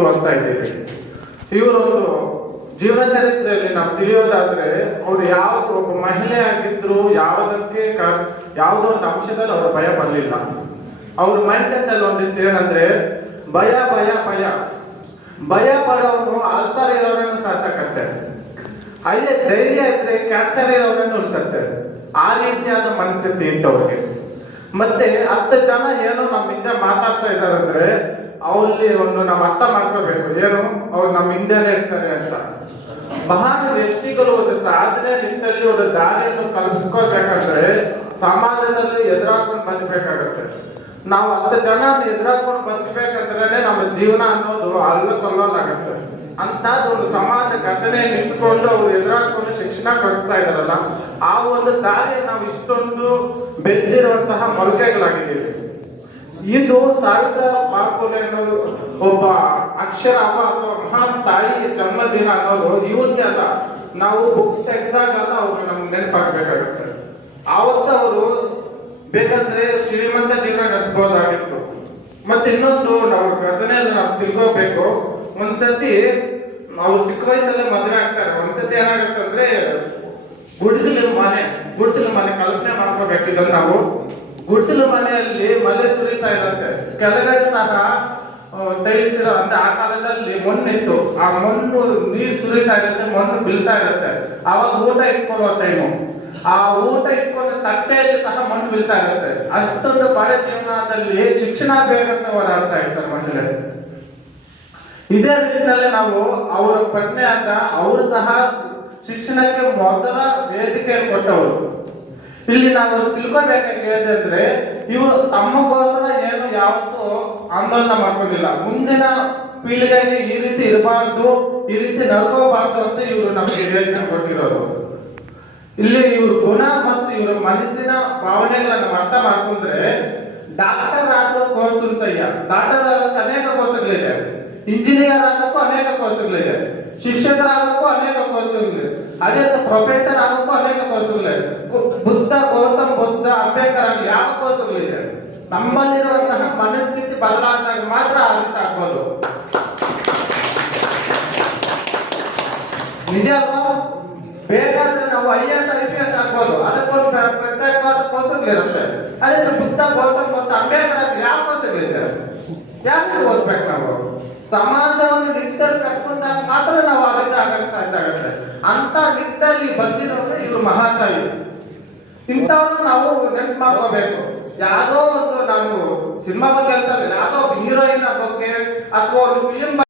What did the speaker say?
ಇವತ್ತು ಅಂತ ಇದ್ದೀವಿ. ಇವರೊಂದು ಜೀವನ ಚರಿತ್ರೆಯಲ್ಲಿ ನಾವು ತಿಳಿಯೋದಾದ್ರೆ ಅವ್ರು ಯಾವ್ದು ಒಬ್ಬ ಮಹಿಳೆ ಆಗಿದ್ರು ಯಾವುದಕ್ಕೆ ಯಾವುದೋ ಒಂದು ಅಂಶದಲ್ಲಿ ಅವ್ರ ಭಯ ಬರಲಿಲ್ಲ. ಅವ್ರ ಮೈಂಡ್ ಸೆಟ್ ಅಲ್ಲಿ ಒಂದಿತ್ತು ಏನಂದ್ರೆ ಭಯ ಭಯ ಭಯ ಭಯ ಪಡೋನು ಅಲ್ಸರ್ ಇರೋರನ್ನು ಸಾಸಕತ್ತೆ, ಅದೇ ಧೈರ್ಯ ಇದ್ರೆ ಕ್ಯಾನ್ಸರ್ ಇರೋರನ್ನು ಉಳಿಸತ್ತೆ. ಆ ರೀತಿಯಾದ ಮನಸ್ಥಿತಿ ಇತ್ತವ್ರಿಗೆ. ಮತ್ತೆ 10 ಜನ ಏನೋ ನಮ್ಮ ಹಿಂದೆ ಮಾತಾಡ್ತಾ ಇದ್ದಾರೆ ಅಂದ್ರೆ ಅವಲ್ಲಿ ಒಂದು ನಾವು ಅರ್ಥ ಮಾಡ್ಕೋಬೇಕು, ಏನು ಅವ್ರು ನಮ್ಮ ಹಿಂದೆನೆ ಇರ್ತಾರೆ ಅಂತ. ಮಹಾನ್ ವ್ಯಕ್ತಿಗಳು ಒಂದು ಸಾಧನೆ ನಿಟ್ಟಲ್ಲಿ ಒಂದು ದಾರಿಯನ್ನು ಕಲ್ಪಿಸ್ಕೊಳ್ಬೇಕಂದ್ರೆ ಸಮಾಜದಲ್ಲಿ ಎದುರಾಕೊಂಡು ಬದುಕಬೇಕಾಗತ್ತೆ. ನಾವು 10 ಜನ ಎದುರಾಕೊಂಡು ಬದುಕಬೇಕಂದ್ರೆ ನಮ್ಮ ಜೀವನ ಅನ್ನೋದು ಅಲ್ಲಕೊಲ್ಲೋಲಾಗತ್ತೆ. ಅಂತದ್ದು ಒಂದು ಸಮಾಜ ಘಟನೆ ನಿಂತ್ಕೊಂಡು ಅವ್ರು ಎದುರಾಕೊಂಡು ಶಿಕ್ಷಣ ಕೊಡಿಸ್ತಾ ಇದಾರಲ್ಲ, ಆ ಒಂದು ದಾರಿಯಲ್ಲಿ ನಾವು ಇಷ್ಟೊಂದು ಬೆಳೆದಿರುವಂತಹ ಮೊಳಕೆಗಳಾಗಿದ್ದೀವಿ. ಇದು ಸಾವಿತ್ರಿಬಾಯಿ ಫುಲೆ ಅನ್ನೋದು ಒಬ್ಬ ಅಕ್ಷರ ಅಮ್ಮ ಅಥವಾ ಮಹಾನ್ ತಾಯಿ ಜನ್ಮದಿನ ಅನ್ನೋದು ಇವತ್ತೇ ಅಲ್ಲ, ನಾವು ಬುಕ್ ತೆಗೆದಾಗಲ್ಲ ಅವ್ರು ನಮ್ಗೆ ನೆನಪಾಗಬೇಕಾಗತ್ತೆ. ಆವತ್ತು ಅವರು ಬೇಕಂದ್ರೆ ಶ್ರೀಮಂತ ಜೀವನ ನಡೆಸಬಹುದಾಗಿತ್ತು. ಮತ್ತೆ ಇನ್ನೊಂದು ನಾವು ಘಟನೆಯಲ್ಲಿ ನಾವು ತಿಳ್ಕೋಬೇಕು. ಒಂದ್ಸತಿ ನಾವು ಚಿಕ್ಕ ವಯಸ್ಸಲ್ಲೇ ಮದುವೆ ಆಗ್ತಾರೆ. ಒಂದ್ಸತಿ ಏನಾಗುತ್ತೆ ಅಂದ್ರೆ ಗುಡಿಸಲು ಮನೆ ಕಲ್ಪನೆ ಮಾಡ್ಕೋಬೇಕು. ಇದನ್ನು ನಾವು ಗುಡಿಸಲು ಮನೆಯಲ್ಲಿ ಮಳೆ ಸುರಿತಾ ಇರುತ್ತೆ, ಕೆಳಗಡೆ ಸಹ ಟೈಲ್ಸ್ ಇರೋ ಅಂತ. ಆ ಕಾಲದಲ್ಲಿ ಮಣ್ಣಿತ್ತು, ಆ ಮಣ್ಣು ನೀರು ಸುರಿತಾ ಇರುತ್ತೆ, ಮಣ್ಣು ಬೀಳ್ತಾ ಇರುತ್ತೆ. ಆವಾಗ ಊಟ ಇಟ್ಕೊಳ್ಳೋ ಟೈಮು, ಆ ಊಟ ಇಟ್ಕೊಂಡ ತಟ್ಟೆಯಲ್ಲಿ ಸಹ ಮಣ್ಣು ಬೀಳ್ತಾ ಇರುತ್ತೆ. ಅಷ್ಟೊಂದು ಬಡ ಜೀವನದಲ್ಲಿ ಶಿಕ್ಷಣ ಬೇಕಂತ ಹೋರಾಡ್ತಾ ಇರ್ತಾರೆ ಮಹಿಳೆ. ಇದೇ ನಿಟ್ಟಿನಲ್ಲಿ ನಾವು ಅವರ ಪತ್ನಿ ಅಂತ ಅವರು ಸಹ ಶಿಕ್ಷಣಕ್ಕೆ ಮೊದಲ ವೇದಿಕೆ ಕೊಟ್ಟವರು. ಇಲ್ಲಿ ನಾವು ತಿಳ್ಕೊಬೇಕಾಗಿದೆ ಅಂದ್ರೆ ಇವರು ತಮ್ಮಗೋಸ್ಕರ ಏನು ಯಾವತ್ತೂ ಆಂದೋಲನ ಮಾಡ್ಕೊಂಡಿಲ್ಲ. ಮುಂದಿನ ಪೀಳಿಗೆಗೆ ಈ ರೀತಿ ಇರಬಾರ್ದು, ಈ ರೀತಿ ನಡ್ಕೋಬಾರ್ದು ಅಂತ ಇವರು ನಮಗೆ ವೇದಿಕೆ ಕೊಟ್ಟಿರೋದು. ಇಲ್ಲಿ ಇವ್ರ ಗುಣ ಮತ್ತು ಇವರ ಮನಸ್ಸಿನ ಭಾವನೆಗಳನ್ನ ಅರ್ಥ ಮಾಡ್ಕೊಂಡ್ರೆ ಡಾಕ್ಟರ್ ಆಗೋ ಕೋರ್ಸ್ ಅಂತಯ್ಯ, ಡಾಕ್ಟರ್ ಆಗಕ್ಕೆ ಅನೇಕ ಕೋರ್ಸ್ಗಳಿದೆ, ಇಂಜಿನಿಯರ್ ಆಗಕ್ಕೂ ಅನೇಕ ಕೋರ್ಸ್ಗಳಿದೆ, ಶಿಕ್ಷಕರಾಗಕ್ಕೂ ಅನೇಕ ಕೋರ್ಸ್ಗಳಿದೆ, ಅದೇ ಪ್ರೊಫೆಸರ್ ಆಗಕ್ಕೂ ಅನೇಕ ಕೋರ್ಸ್ಗಳಿದೆ. ಗೌತಮ್ ಬುದ್ಧ, ಅಂಬೇಡ್ಕರ್ ಆಗಲಿ ಯಾವ ಕೋರ್ಸ್ಗಳಿದೆ. ನಮ್ಮಲ್ಲಿರುವಂತಹ ಮನಸ್ಥಿತಿ ಬದಲಾದಾಗ ಮಾತ್ರ ಆಗುತ್ತೆ ಆಗ್ಬೋದು. ನಿಜ ಅಲ್ವಾ? ಬೇಕಾದ್ರೆ ನಾವು IAS IPS ಆಗ್ಬೋದು, ಅದಕ್ಕೊಂದು ಪ್ರತ್ಯೇಕವಾದ ಕೋರ್ಸ್ಗಳಿರುತ್ತೆ. ಅದೇ ಬುದ್ಧ, ಗೌತಮ್ ಬುದ್ಧ, ಅಂಬೇಡ್ಕರ್ ಯಾವ ಕೋರ್ಸ್ಗಳಿದೆ? ಯಾಕೆ ಓದ್ಬೇಕು? ನಾವು ಸಮಾಜವನ್ನು ನಿಟ್ಟಲ್ಲಿ ಕಟ್ಕೊಂಡಾಗ ಮಾತ್ರ ನಾವು ಅಲ್ಲಿಂದ ಆಗಕ್ಕೆ ಸಾಧ್ಯ ಆಗುತ್ತೆ. ಅಂತ ನಿಟ್ಟಲ್ಲಿ ಬಂದಿರೋದು ಇವರು ಮಹಾತಾಯಿ. ಇಂಥವ್ರನ್ನ ನಾವು ನೆನ್ಪು ಮಾಡ್ಕೋಬೇಕು. ಯಾವುದೋ ಒಂದು ನಾನು ಸಿನಿಮಾ ಬಗ್ಗೆ ಅಂತ ಯಾವುದೋ ಹೀರೋಯಿನ್ ಬಗ್ಗೆ ಅಥವಾ ಒಂದು ಫಿಲ್ಮ್